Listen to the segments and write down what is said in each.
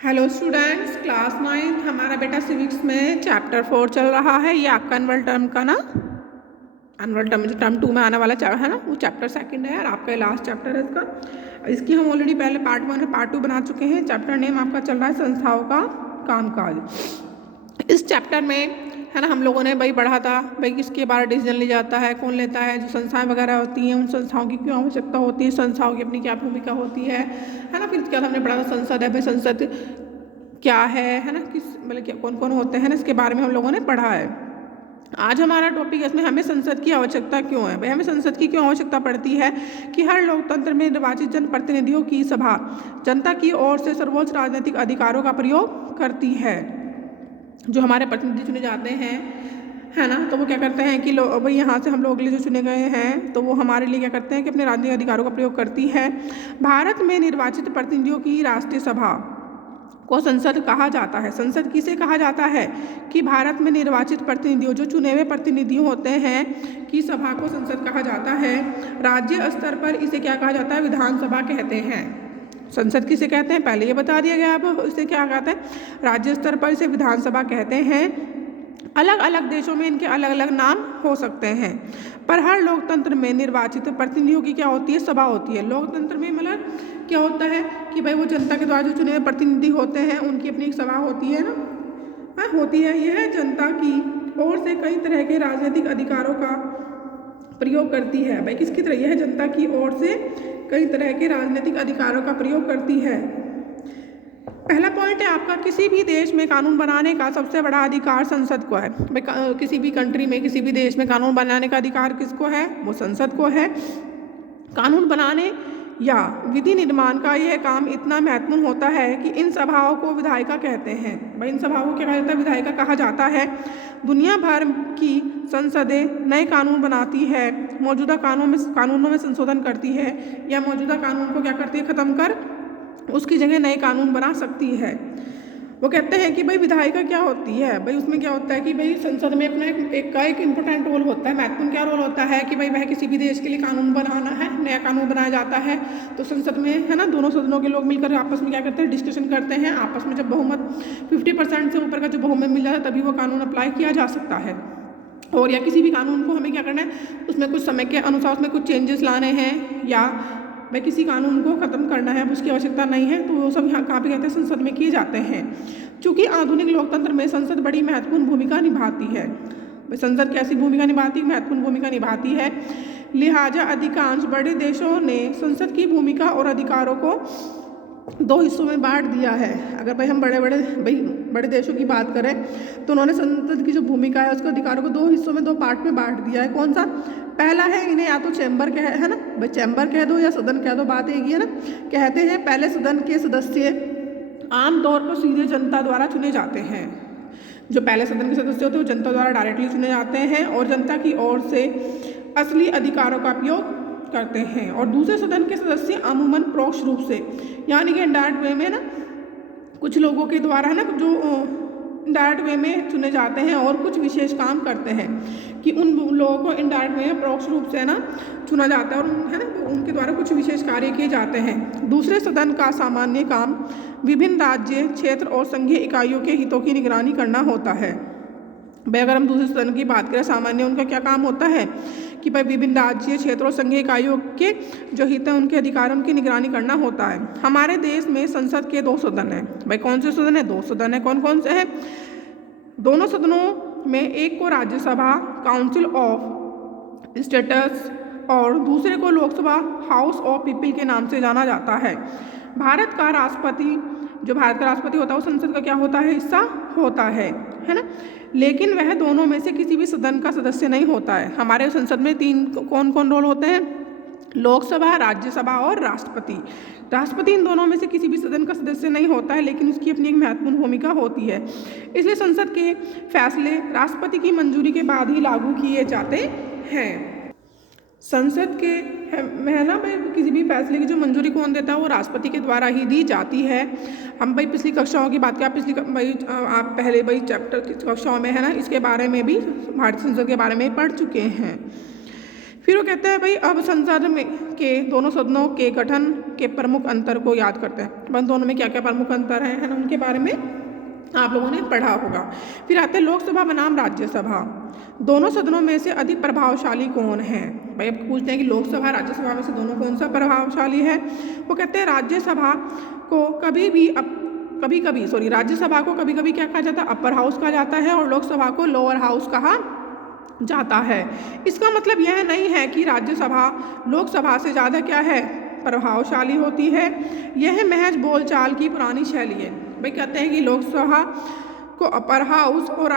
Hello students, class 9 हमारा बेटा civics में चैप्टर 4 चल रहा है। ये आपका एनुअल टर्म का ना एनुअल टर्म जो टर्म 2 में आने वाला है ना, वो चैप्टर 2 है और आपका लास्ट चैप्टर है इसका। इसकी हम ऑलरेडी पहले पार्ट 1 और पार्ट 2 बना चुके हैं। चैप्टर नेम आपका चल रहा है संस्थाओं का कामकाज। इस चैप्टर में है ना हम लोगों ने भाई पढ़ा था भाई किसके बारे डिसीजन लिया जाता है, कौन लेता है, जो संस्थाएं वगैरह होती हैं उन संस्थाओं की क्यों आवश्यकता होती है, संस्थाओं की अपनी क्या भूमिका होती है ना। फिर क्या हमने पढ़ा था संसद है, भाई संसद क्या है ना, किस मतलब क्या कौन कौन होते हैं ना, इसके बारे में हम लोगों ने पढ़ा है। आज हमारा टॉपिक है इसमें हमें संसद की आवश्यकता क्यों है। भाई हमें संसद की क्यों आवश्यकता पड़ती है कि हर लोकतंत्र में निर्वाचित जनप्रतिनिधियों की सभा जनता की ओर से सर्वोच्च राजनीतिक अधिकारों का प्रयोग करती है। जो हमारे प्रतिनिधि चुने जाते हैं है ना, तो वो क्या करते हैं कि भाई यहाँ से हम लोगों के लिए जो चुने गए हैं तो वो हमारे लिए क्या करते हैं कि अपने राजनीतिक अधिकारों का प्रयोग करती है। भारत में निर्वाचित प्रतिनिधियों की राष्ट्रीय सभा को संसद कहा जाता है। संसद किसे कहा जाता है कि भारत में निर्वाचित प्रतिनिधियों जो चुने हुए प्रतिनिधि होते हैं की सभा को संसद कहा जाता है। राज्य स्तर पर इसे क्या कहा जाता है, विधानसभा कहते हैं। संसद किसे कहते हैं पहले ये बता दिया गया, अब इसे क्या कहते हैं, राज्य स्तर पर इसे विधानसभा कहते हैं। अलग अलग देशों में इनके अलग अलग नाम हो सकते हैं, पर हर लोकतंत्र में निर्वाचित प्रतिनिधियों की क्या होती है, सभा होती है। लोकतंत्र में मतलब क्या होता है कि भाई वो जनता के द्वारा जो चुने हुए प्रतिनिधि होते हैं उनकी अपनी एक सभा होती है ना, हाँ होती है। यह जनता की ओर से कई तरह के राजनीतिक अधिकारों का प्रयोग करती है। भाई किसकी तरह, यह जनता की ओर से कई तरह के राजनीतिक अधिकारों का प्रयोग करती है। पहला पॉइंट है आपका, किसी भी देश में कानून बनाने का सबसे बड़ा अधिकार संसद को है। भाई किसी भी कंट्री में किसी भी देश में कानून बनाने का अधिकार किसको है, वो संसद को है। कानून बनाने या विधि निर्माण का यह काम इतना महत्वपूर्ण होता है कि इन सभाओं को विधायिका कहते हैं। भाई इन सभाओं को क्या कहा जाता है, विधायिका कहा जाता है। दुनिया भर की संसदें नए कानून बनाती है, मौजूदा कानूनों में संशोधन करती है या मौजूदा कानून को क्या करती है, ख़त्म कर उसकी जगह नए कानून बना सकती है। वो कहते हैं कि भाई विधायिका क्या होती है, भाई उसमें क्या होता है कि भाई संसद में अपना एक इम्पोर्टेंट रोल होता है, महत्वपूर्ण क्या रोल होता है कि भाई वह किसी भी देश के लिए कानून बनाना है, नया कानून बनाया जाता है तो संसद में है ना दोनों सदनों के लोग मिलकर आपस में क्या करते हैं, डिस्कशन करते हैं। आपस में जब बहुमत 50% से ऊपर का जो बहुमत मिल जाता है तभी वो कानून अप्लाई किया जा सकता है। और या किसी भी कानून को हमें क्या करना है, उसमें कुछ समय के अनुसार उसमें कुछ चेंजेस लाने हैं या भाई किसी कानून को ख़त्म करना है, अब उसकी आवश्यकता नहीं है, तो वो सब यहाँ कहाँ पे कहते हैं, संसद में किए जाते हैं। चूँकि आधुनिक लोकतंत्र में संसद बड़ी महत्वपूर्ण भूमिका निभाती है। भाई संसद कैसी भूमिका निभाती है, महत्वपूर्ण भूमिका निभाती है। लिहाजा अधिकांश बड़े देशों ने संसद की भूमिका और अधिकारों को दो हिस्सों में बांट दिया है। अगर भाई हम बड़े देशों की बात करें तो उन्होंने संसद की जो भूमिका है उसके अधिकारों को दो हिस्सों में, दो पार्ट में बांट दिया है। कौन सा, पहला है इन्हें या तो चैम्बर कह है ना, भाई चैम्बर कह दो या सदन कह दो, बात एक ही है ना। कहते हैं पहले सदन के सदस्य आमतौर पर सीधे जनता द्वारा चुने जाते हैं। जो पहले सदन के सदस्य होते हैं वो जनता द्वारा डायरेक्टली चुने जाते हैं और जनता की ओर से असली अधिकारों का उपयोग करते हैं। और दूसरे सदन के सदस्य अमूमन परोक्ष रूप से यानी कि इनडायरेक्ट वे में ना कुछ लोगों के द्वारा है ना जो इनडायरेक्ट वे में चुने जाते हैं और कुछ विशेष काम करते हैं कि उन लोगों को इनडायरेक्ट वे में परोक्ष रूप से ना चुना जाता है और है ना उनके द्वारा कुछ विशेष कार्य किए जाते हैं। दूसरे सदन का सामान्य काम विभिन्न राज्य, क्षेत्र और संघीय इकाइयों के हितों की निगरानी करना होता है। भाई अगर हम दूसरे सदन की बात करें, सामान्य उनका क्या काम होता है कि भाई विभिन्न राज्य, क्षेत्र और संघीय इकाइयों के जो हित हैं उनके अधिकारों की निगरानी करना होता है। हमारे देश में संसद के 2 सदन हैं। भाई कौन से सदन है, 2 सदन है। कौन कौन से हैं, दोनों सदनों में एक को राज्यसभा काउंसिल ऑफ स्टेट्स और दूसरे को लोकसभा हाउस ऑफ पीपल के नाम से जाना जाता है। भारत का राष्ट्रपति, जो भारत का राष्ट्रपति होता है वो संसद का क्या होता है, हिस्सा होता है ना, लेकिन वह दोनों में से किसी भी सदन का सदस्य नहीं होता है। हमारे संसद में 3 कौन कौन रोल होते हैं, लोकसभा, राज्यसभा और राष्ट्रपति। राष्ट्रपति इन दोनों में से किसी भी सदन का सदस्य नहीं होता है, लेकिन उसकी अपनी एक महत्वपूर्ण भूमिका होती है। इसलिए संसद के फैसले राष्ट्रपति की मंजूरी के बाद ही लागू किए जाते हैं। संसद के है ना भाई किसी भी फैसले की जो मंजूरी कौन देता है वो राष्ट्रपति के द्वारा ही दी जाती है। हम भाई पिछली कक्षाओं की बात करें, आप पहले भाई चैप्टर की कक्षाओं में है ना इसके बारे में भी भारतीय संसद के बारे में पढ़ चुके हैं। फिर वो कहते हैं भाई अब संसद में के दोनों सदनों के गठन के प्रमुख अंतर को याद करते हैं। बस दोनों में क्या क्या प्रमुख अंतर है ना, उनके बारे में आप लोगों ने पढ़ा होगा। फिर आते हैं लोकसभा बनाम राज्यसभा, दोनों सदनों में से अधिक प्रभावशाली कौन है। भाई अब पूछते हैं कि लोकसभा राज्यसभा में से दोनों कौन सा प्रभावशाली है। वो कहते हैं राज्यसभा को राज्यसभा को कभी कभी क्या कहा जाता है, अपर हाउस कहा जाता है, और लोकसभा को लोअर हाउस कहा जाता है। इसका मतलब यह नहीं है कि राज्यसभा लोकसभा से ज़्यादा क्या है, प्रभावशाली होती है। यह महज बोलचाल की पुरानी शैली है। भाई कहते हैं कि लोकसभा को अपर हाउस और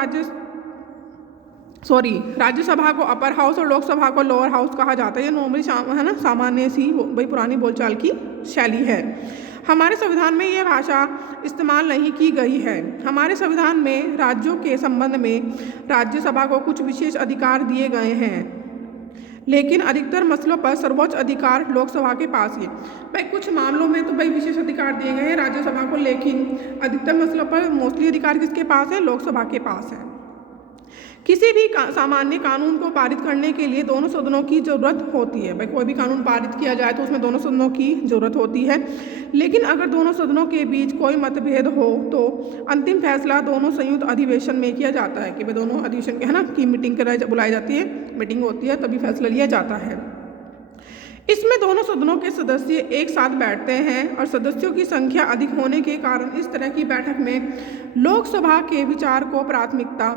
राज्यसभा को अपर हाउस और लोकसभा को लोअर हाउस कहा जाता है। ये नॉर्मली है ना, सामान्य सी भाई पुरानी बोलचाल की शैली है। हमारे संविधान में यह भाषा इस्तेमाल नहीं की गई है। हमारे संविधान में राज्यों के संबंध में राज्यसभा को कुछ विशेष अधिकार दिए गए हैं, लेकिन अधिकतर मसलों पर सर्वोच्च अधिकार लोकसभा के पास है। भाई कुछ मामलों में तो भाई विशेष अधिकार दिए गए हैं राज्यसभा को, लेकिन अधिकतर मसलों पर मोस्टली अधिकार किसके पास है, लोकसभा के पास है। किसी भी सामान्य कानून को पारित करने के लिए दोनों सदनों की जरूरत होती है। भाई कोई भी कानून पारित किया जाए तो उसमें दोनों सदनों की जरूरत होती है, लेकिन अगर दोनों सदनों के बीच कोई मतभेद हो तो अंतिम फैसला दोनों संयुक्त अधिवेशन में किया जाता है। कि भाई दोनों अधिवेशन के है ना की मीटिंग बुलाई जाती है, मीटिंग होती है, तभी फैसला लिया जाता है। इसमें दोनों सदनों के सदस्य एक साथ बैठते हैं और सदस्यों की संख्या अधिक होने के कारण इस तरह की बैठक में लोकसभा के विचार को प्राथमिकता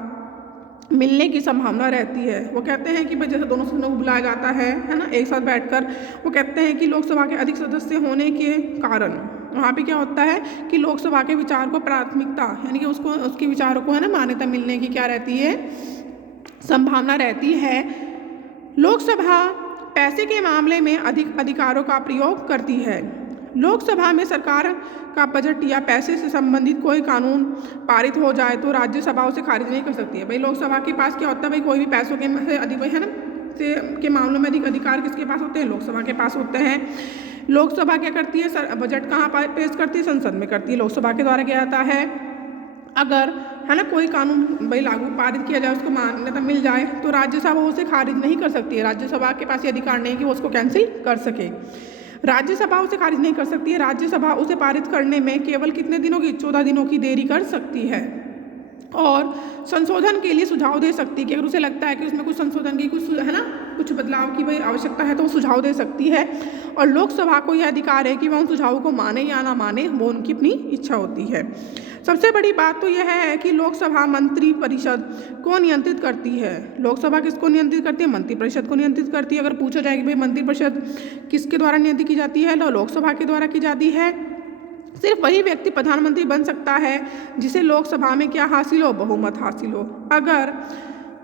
मिलने की संभावना रहती है। वो कहते हैं कि भाई जैसे दोनों सदनों को बुलाया जाता है ना, एक साथ बैठकर, वो कहते हैं कि लोकसभा के अधिक सदस्य होने के कारण वहाँ पे क्या होता है कि लोकसभा के विचार को प्राथमिकता, यानी कि उसके विचारों को है ना मान्यता मिलने की क्या रहती है, संभावना रहती है। लोकसभा पैसे के मामले में अधिक अधिकारों का प्रयोग करती है। लोकसभा में सरकार का बजट या पैसे से संबंधित कोई कानून पारित हो जाए तो राज्यसभा उसे खारिज नहीं कर सकती है। भाई लोकसभा के पास क्या होता है, भाई कोई भी पैसों के से अधिक है ना के मामलों में अधिक अधिकार किसके पास होते हैं, लोकसभा के पास होते हैं। लोकसभा क्या करती है, बजट कहाँ पेश करती है, संसद में करती है, लोकसभा के द्वारा किया जाता है। अगर है ना कोई कानून भाई लागू पारित किया जाए, उसको मान्यता मिल जाए तो राज्यसभा उसे खारिज नहीं कर सकती है। राज्यसभा के पास ये अधिकार नहीं कि वो उसको कैंसिल कर सके। राज्यसभा उसे खारिज नहीं कर सकती है। राज्यसभा उसे पारित करने में केवल कितने दिनों की, 14 दिनों की देरी कर सकती है, और संशोधन के लिए सुझाव दे सकती है कि अगर उसे लगता है कि उसमें कुछ संशोधन की कुछ है ना कुछ बदलाव की भाई आवश्यकता है तो वो सुझाव दे सकती है। और लोकसभा को यह अधिकार है कि वह उन सुझावों को माने या ना माने, वो उनकी अपनी इच्छा होती है। सबसे बड़ी बात तो यह है कि लोकसभा मंत्री परिषद को नियंत्रित करती है। लोकसभा किसको नियंत्रित करती है, मंत्री परिषद को नियंत्रित करती है। अगर पूछा जाए कि भाई मंत्री परिषद किसके द्वारा नियंत्रित की जाती है, तो लोकसभा के द्वारा की जाती है। सिर्फ वही व्यक्ति प्रधानमंत्री बन सकता है जिसे लोकसभा में क्या हासिल हो, बहुमत हासिल हो। अगर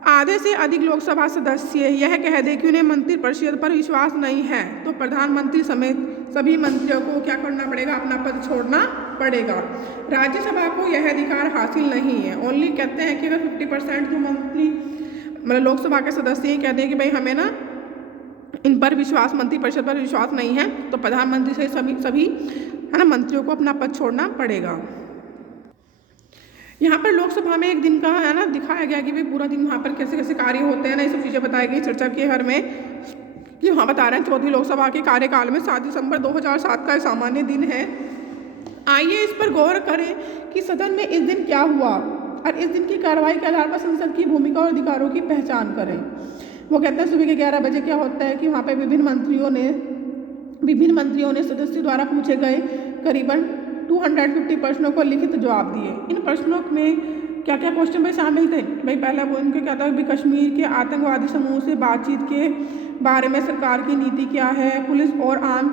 आधे से अधिक लोकसभा सदस्य यह कह दे कि उन्हें मंत्रिपरिषद पर विश्वास नहीं है तो प्रधानमंत्री समेत सभी मंत्रियों को क्या करना पड़ेगा, अपना पद छोड़ना पड़ेगा। राज्यसभा को यह अधिकार हासिल नहीं है। ओनली कहते हैं कि अगर 50% जो मंत्री मतलब लोकसभा के सदस्य ये कहते हैं कि भाई हमें ना इन पर विश्वास, मंत्रिपरिषद पर विश्वास नहीं है, तो प्रधानमंत्री से सभी है ना मंत्रियों को अपना पद छोड़ना पड़ेगा। यहाँ पर लोकसभा में एक दिन का है ना दिखाया गया कि भाई पूरा दिन वहाँ पर कैसे कैसे कार्य होते हैं ना, ये सब चीज़ें बताई गई चर्चा के हर में कि वहाँ बता रहे हैं 14वीं लोकसभा के कार्यकाल में 7 दिसंबर 2007 का सामान्य दिन है। आइए इस पर गौर करें कि सदन में इस दिन क्या हुआ और इस दिन की कार्रवाई के आधार पर संसद की भूमिका और अधिकारों की पहचान करें। वो कहते हैं सुबह के 11 बजे क्या होता है कि वहाँ पर विभिन्न मंत्रियों ने सदस्यों द्वारा पूछे गए करीबन 250 प्रश्नों को लिखित जवाब दिए। इन प्रश्नों में क्या क्या क्वेश्चन भाई शामिल थे, भाई पहला वो इनके क्या था कि कश्मीर के आतंकवादी समूह से बातचीत के बारे में सरकार की नीति क्या है, पुलिस और आम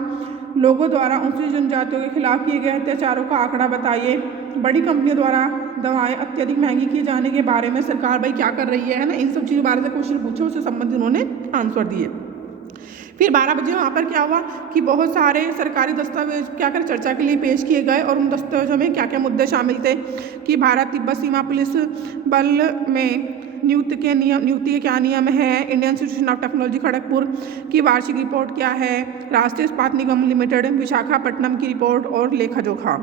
लोगों द्वारा अनुसूचित जनजातियों के खिलाफ किए गए अत्याचारों का आंकड़ा बताइए, बड़ी कंपनियों द्वारा दवाएं अत्यधिक महंगी किए जाने के बारे में सरकार भाई क्या कर रही है ना, इन सब चीज़ों के बारे में क्वेश्चन पूछे, उससे संबंधित उन्होंने आंसर दिए। फिर 12 बजे वहाँ पर क्या हुआ कि बहुत सारे सरकारी दस्तावेज क्या कर चर्चा के लिए पेश किए गए और उन दस्तावेजों में क्या क्या मुद्दे शामिल थे कि भारत तिब्बत सीमा पुलिस बल में नियुक्ति के क्या नियम है, Indian institution of technology Kharagpur की वार्षिक रिपोर्ट क्या है, राष्ट्रीय इस्पात निगम लिमिटेड विशाखापट्टनम की रिपोर्ट और लेखा जोखा।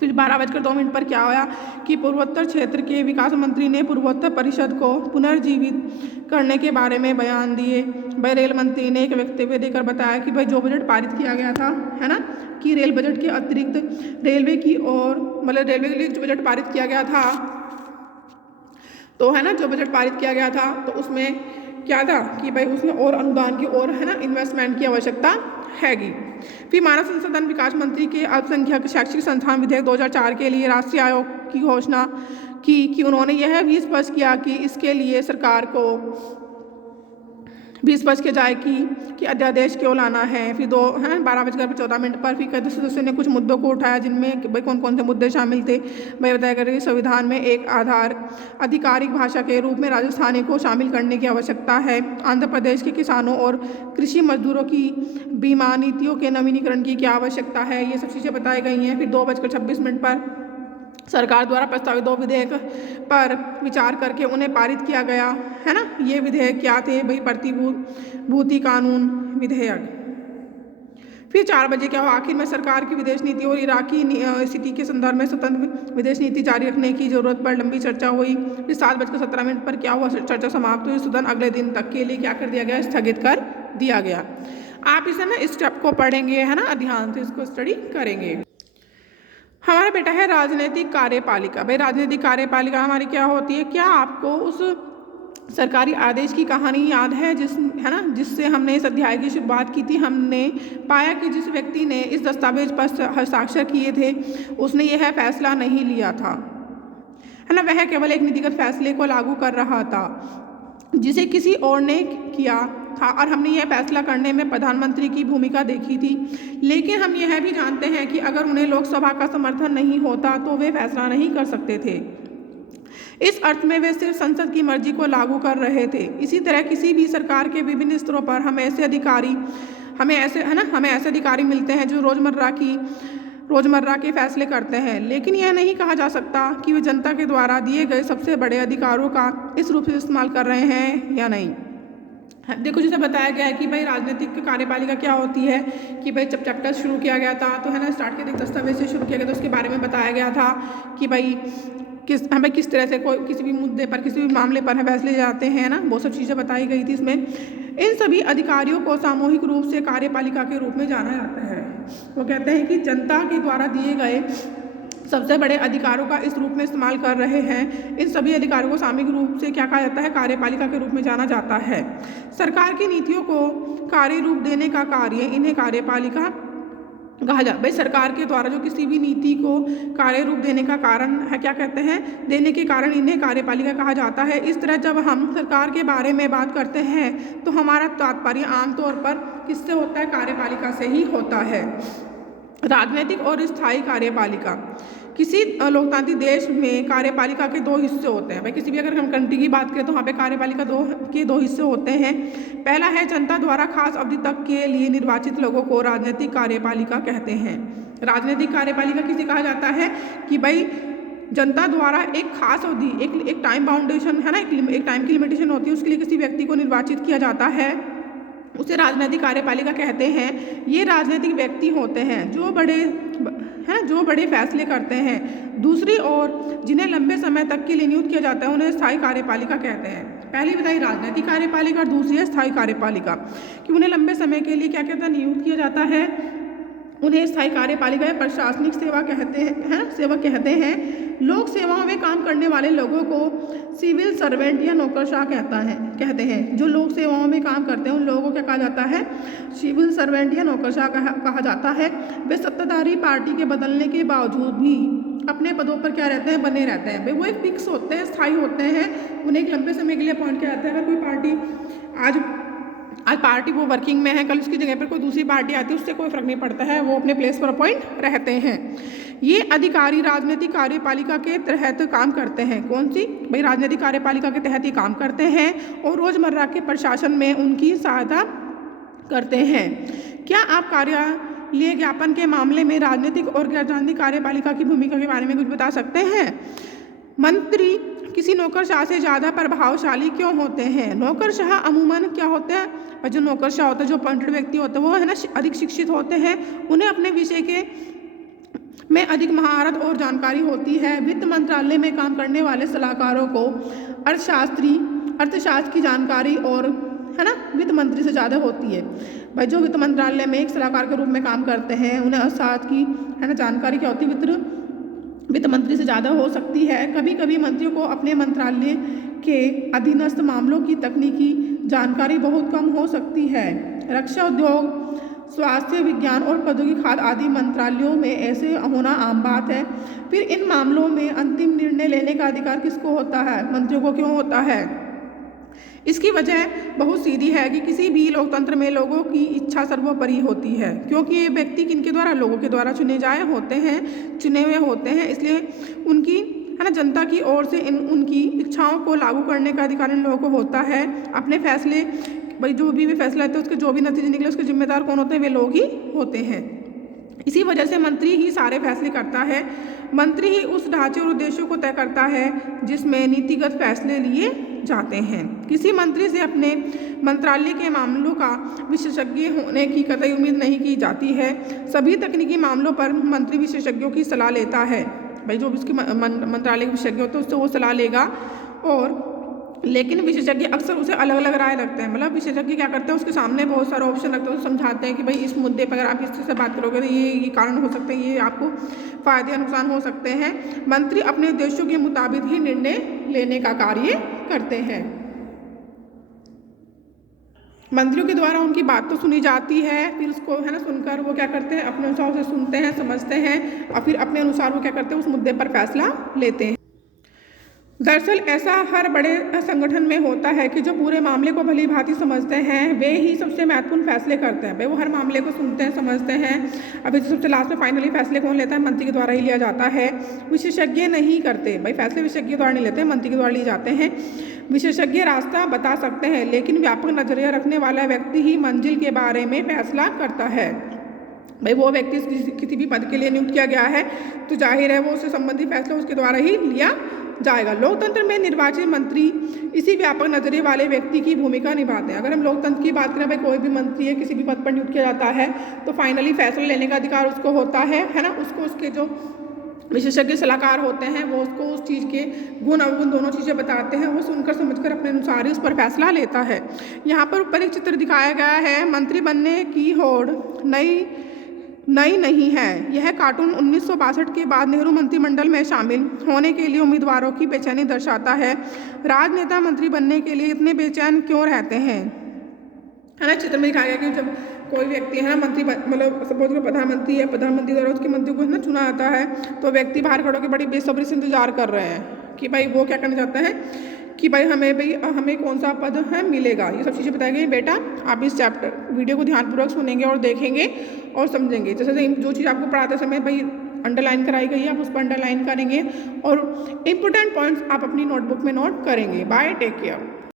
फिर 12:02 पर क्या हुआ कि पूर्वोत्तर क्षेत्र के विकास मंत्री ने पूर्वोत्तर परिषद को पुनर्जीवित करने के बारे में बयान दिए। भाई रेल मंत्री ने एक वक्तव्य देकर बताया कि भाई जो बजट पारित किया गया था, है ना, कि रेल बजट के अतिरिक्त रेलवे की ओर, मतलब रेलवे के लिए जो बजट पारित किया गया था, तो है ना, जो बजट पारित किया गया था तो उसमें क्या था कि भाई उसमें और अनुदान की ओर, है ना, इन्वेस्टमेंट की आवश्यकता हैगी। फिर मानव संसाधन विकास मंत्री के अल्पसंख्यक शैक्षिक संस्थान विधेयक 2004 के लिए राष्ट्रीय आयोग की घोषणा की कि उन्होंने यह भी स्पष्ट किया कि इसके लिए सरकार को भी स्पष्ट किया जाए कि अध्यादेश क्यों लाना है। फिर 12:14 पर फिर कई सदस्यों ने कुछ मुद्दों को उठाया, जिनमें भाई कौन कौन से मुद्दे शामिल थे। भाई बताया गया कि संविधान में एक आधार आधिकारिक भाषा के रूप में राजस्थानी को शामिल करने की आवश्यकता है। आंध्र प्रदेश के किसानों और कृषि मजदूरों की बीमा नीतियों के नवीनीकरण की क्या आवश्यकता है, ये सब चीज़ें बताई गई हैं। फिर 2:26 पर सरकार द्वारा प्रस्तावित 2 विधेयक पर विचार करके उन्हें पारित किया गया, है ना। ये विधेयक क्या थे भाई? प्रतिभूति कानून विधेयक। फिर 4 बजे क्या हुआ, आखिर में सरकार की विदेश नीति और इराकी स्थिति के संदर्भ में स्वतंत्र विदेश नीति जारी रखने की जरूरत पर लंबी चर्चा हुई। फिर 7:17 पर क्या हुआ, चर्चा समाप्त हुई। सदन अगले दिन तक के लिए क्या कर दिया गया, स्थगित कर दिया गया। आप इसे ना इस स्टेप को पढ़ेंगे, है ना, ध्यान से इसको स्टडी करेंगे। हमारा बेटा है राजनीतिक कार्यपालिका। भाई राजनीतिक कार्यपालिका हमारी क्या होती है? क्या आपको उस सरकारी आदेश की कहानी याद है है ना, जिससे हमने इस अध्याय की शुरुआत की थी? हमने पाया कि जिस व्यक्ति ने इस दस्तावेज पर हस्ताक्षर किए थे उसने यह फैसला नहीं लिया था, है ना, वह केवल एक नीतिगत फैसले को लागू कर रहा था जिसे किसी और ने किया था, और हमने यह फैसला करने में प्रधानमंत्री की भूमिका देखी थी। लेकिन हम यह भी जानते हैं कि अगर उन्हें लोकसभा का समर्थन नहीं होता तो वे फैसला नहीं कर सकते थे। इस अर्थ में वे सिर्फ संसद की मर्जी को लागू कर रहे थे। इसी तरह किसी भी सरकार के विभिन्न स्तरों पर हमें ऐसे अधिकारी मिलते हैं जो रोजमर्रा के फैसले करते हैं, लेकिन यह नहीं कहा जा सकता कि वे जनता के द्वारा दिए गए सबसे बड़े अधिकारों का इस रूप से इस्तेमाल कर रहे हैं या नहीं। देखो, जैसे बताया गया है कि भाई राजनीतिक कार्यपालिका क्या होती है कि भाई जब चैप्टर शुरू किया गया था तो, है ना, स्टार्ट के दस्तावेज से शुरू किया गया था, उसके बारे में बताया गया था कि भाई किस तरह से कोई किसी भी मुद्दे पर, किसी भी मामले पर फैसले जाते हैं ना, वो सब चीज़ें बताई गई थी इसमें। इन सभी अधिकारियों को सामूहिक रूप से कार्यपालिका के रूप में जाना जाता है। वो कहते हैं कि जनता के द्वारा दिए गए सबसे बड़े अधिकारों का इस रूप में इस्तेमाल कर रहे हैं। इन सभी अधिकारों को सामूहिक रूप से क्या कहा जाता है? कार्यपालिका के रूप में जाना जाता है। सरकार की नीतियों को कार्य रूप देने का कार्य इन्हें कार्यपालिका कहा जाता है। भाई सरकार के द्वारा जो किसी भी नीति को कार्य रूप देने का कारण है, क्या कहते हैं, देने के कारण इन्हें कार्यपालिका कहा जाता है। इस तरह जब हम सरकार के बारे में बात करते हैं तो हमारा तात्पर्य आमतौर पर किससे होता है? कार्यपालिका से ही होता है। राजनीतिक और स्थायी कार्यपालिका। किसी लोकतांत्रिक देश में कार्यपालिका के 2 हिस्से होते हैं। भाई किसी भी अगर हम कंट्री की बात करें तो वहाँ पे कार्यपालिका के दो हिस्से होते हैं। पहला है जनता द्वारा खास अवधि तक के लिए निर्वाचित लोगों को राजनीतिक कार्यपालिका कहते हैं। राजनीतिक कार्यपालिका किसे कहा जाता है कि भाई जनता द्वारा एक खास अवधि, एक टाइम बाउंडेशन है ना, एक टाइम की लिमिटेशन होती है, उसके लिए किसी व्यक्ति को निर्वाचित किया जाता है, उसे राजनीतिक कार्यपालिका कहते हैं। ये राजनीतिक व्यक्ति होते हैं जो बड़े फैसले करते हैं। दूसरी ओर जिन्हें लंबे समय तक के लिए नियुक्त किया जाता है उन्हें स्थायी कार्यपालिका कहते हैं। पहली बताई राजनीतिक कार्यपालिका और दूसरी है स्थायी कार्यपालिका, कि उन्हें लंबे समय के लिए क्या कहते हैं? नियुक्त किया जाता है। उन्हें स्थायी कार्यपालिका या प्रशासनिक सेवा कहते हैं। लोक सेवाओं में काम करने वाले लोगों को सिविल सर्वेंट या नौकरशाह कहते हैं। जो लोक सेवाओं में काम करते हैं उन लोगों को क्या कहा जाता है? सिविल सर्वेंट या नौकरशाह कहा जाता है। वे सत्ताधारी पार्टी के बदलने के बावजूद भी अपने पदों पर क्या रहते हैं? बने रहते हैं। भाई वो एक फिक्स होते हैं, स्थायी होते हैं, उन्हें एक लंबे समय के लिए अपॉइंट किया जाता है। अगर कोई पार्टी आज पार्टी वो वर्किंग में है, कल उसकी जगह पर कोई दूसरी पार्टी आती है, उससे कोई फर्क नहीं पड़ता है, वो अपने प्लेस पर अपॉइंट रहते हैं। ये अधिकारी राजनीतिक कार्यपालिका के तहत काम करते हैं। कौन सी? भाई राजनीतिक कार्यपालिका के तहत ही काम करते हैं और रोजमर्रा के प्रशासन में उनकी सहायता करते हैं। क्या आप कार्यालय ज्ञापन के मामले में राजनीतिक और गैर राजनीतिक कार्यपालिका की भूमिका के बारे में कुछ बता सकते हैं? मंत्री किसी नौकरशाह से ज़्यादा प्रभावशाली क्यों होते हैं? नौकरशाह अमूमन क्या होते हैं? जो नौकरशाह होते हैं, जो अपॉइंटेड व्यक्ति होते हैं, वो है ना अधिक शिक्षित होते हैं। उन्हें अपने विषय के में अधिक महारत और जानकारी होती है। वित्त मंत्रालय में काम करने वाले सलाहकारों को अर्थशास्त्र की जानकारी और है ना वित्त मंत्री से ज़्यादा होती है। भाई जो वित्त मंत्रालय में एक सलाहकार के रूप में काम करते हैं उन्हें अर्थशास्त्र की है ना जानकारी क्या होती है, वित्त मंत्री से ज़्यादा हो सकती है। कभी कभी मंत्रियों को अपने मंत्रालय के अधीनस्थ मामलों की तकनीकी जानकारी बहुत कम हो सकती है। रक्षा उद्योग, स्वास्थ्य, विज्ञान और प्रौद्योगिकी, खाद्य आदि मंत्रालयों में ऐसे होना आम बात है। फिर इन मामलों में अंतिम निर्णय लेने का अधिकार किसको होता है? मंत्रियों को क्यों होता है? इसकी वजह बहुत सीधी है कि किसी भी लोकतंत्र में लोगों की इच्छा सर्वोपरि होती है, क्योंकि ये व्यक्ति किनके द्वारा, लोगों के द्वारा चुने हुए होते हैं। इसलिए उनकी है ना जनता की ओर से उनकी इच्छाओं को लागू करने का अधिकार इन लोगों को होता है। अपने फैसले, भाई जो भी वे फैसला लेते हैं उसके जो भी नतीजे निकले उसके जिम्मेदार कौन होते हैं? वे लोग ही होते हैं। इसी वजह से मंत्री ही सारे फैसले करता है। मंत्री ही उस ढांचे और उद्देश्यों को तय करता है जिसमें नीतिगत फैसले लिए जाते हैं। किसी मंत्री से अपने मंत्रालय के मामलों का विशेषज्ञ होने की कतई उम्मीद नहीं की जाती है। सभी तकनीकी मामलों पर मंत्री विशेषज्ञों की सलाह लेता है। भाई जो उसके मंत्रालय के विशेषज्ञ होते हैं उससे वो सलाह लेगा, और लेकिन विशेषज्ञ अक्सर उसे अलग अलग राय रखते हैं। मतलब विशेषज्ञ क्या करते हैं, उसके सामने बहुत सारे ऑप्शन रखते हैं, उसे समझाते हैं कि भाई इस मुद्दे पर अगर आप इस चीज़ से बात करोगे तो ये कारण हो सकते हैं, ये आपको फायदे या नुकसान हो सकते हैं। मंत्री अपने उद्देश्यों के मुताबिक ही निर्णय लेने का कार्य करते हैं। मंत्रियों के द्वारा उनकी बात तो सुनी जाती है, फिर उसको है ना सुनकर वो क्या करते हैं, अपने अनुसार उसे सुनते हैं, समझते हैं, और फिर अपने अनुसार वो क्या करते हैं, उस मुद्दे पर फैसला लेते हैं। दरअसल ऐसा हर बड़े संगठन में होता है कि जो पूरे मामले को भली भांति समझते हैं वे ही सबसे महत्वपूर्ण फैसले करते हैं। भाई वो हर मामले को सुनते हैं, समझते हैं, अभी सबसे लास्ट में फाइनली फैसले कौन लेता है? मंत्री के द्वारा ही लिया जाता है। विशेषज्ञ नहीं करते, भाई फैसले विशेषज्ञ द्वारा नहीं लेते, मंत्री के द्वारा लिए जाते हैं। विशेषज्ञ रास्ता बता सकते हैं, लेकिन व्यापक नजरिया रखने वाला व्यक्ति ही मंजिल के बारे में फैसला करता है। भाई वो व्यक्ति किसी भी पद के लिए नियुक्त किया गया है तो जाहिर है वो उससे संबंधित फैसला उसके द्वारा ही लिया जाएगा। लोकतंत्र में निर्वाचित मंत्री इसी व्यापक नजरिए वाले व्यक्ति की भूमिका निभाते हैं। अगर हम लोकतंत्र की बात करें, भाई कोई भी मंत्री है किसी भी पद पर नियुक्त किया जाता है तो फाइनली फैसला लेने का अधिकार उसको होता है ना। उसको उसके जो विशेषज्ञ सलाहकार होते हैं वो उसको उस चीज़ के गुण अवगुण दोनों चीज़ें बताते हैं, वो सुनकर समझकर अपने अनुसार ही उस पर फैसला लेता है। यहाँ पर ऊपर एक चित्र दिखाया गया है, मंत्री बनने की होड़ नई नहीं है। यह कार्टून 1962 के बाद नेहरू मंत्रिमंडल में शामिल होने के लिए उम्मीदवारों की बेचैनी दर्शाता है। राजनेता मंत्री बनने के लिए इतने बेचैन क्यों रहते हैं? है ना, चित्र में दिखाया गया कि जब कोई व्यक्ति है ना मंत्री, मतलब सपोज को प्रधानमंत्री है, प्रधानमंत्री द्वारा उसके मंत्री को ना चुना जाता है तो व्यक्ति बाहर खड़े होकर बड़ी बेसब्री से इंतजार कर रहे हैं कि भाई वो क्या करना चाहता है कि भाई हमें कौन सा पद है मिलेगा। ये सब चीज़ें बताई गई। बेटा आप इस वीडियो को ध्यानपूर्वक सुनेंगे और देखेंगे और समझेंगे। जैसे जो चीज़ आपको पढ़ाते समय भाई अंडरलाइन कराई गई है आप उस पर अंडरलाइन करेंगे और इम्पोर्टेंट पॉइंट्स आप अपनी नोटबुक में नोट करेंगे। Bye, take care.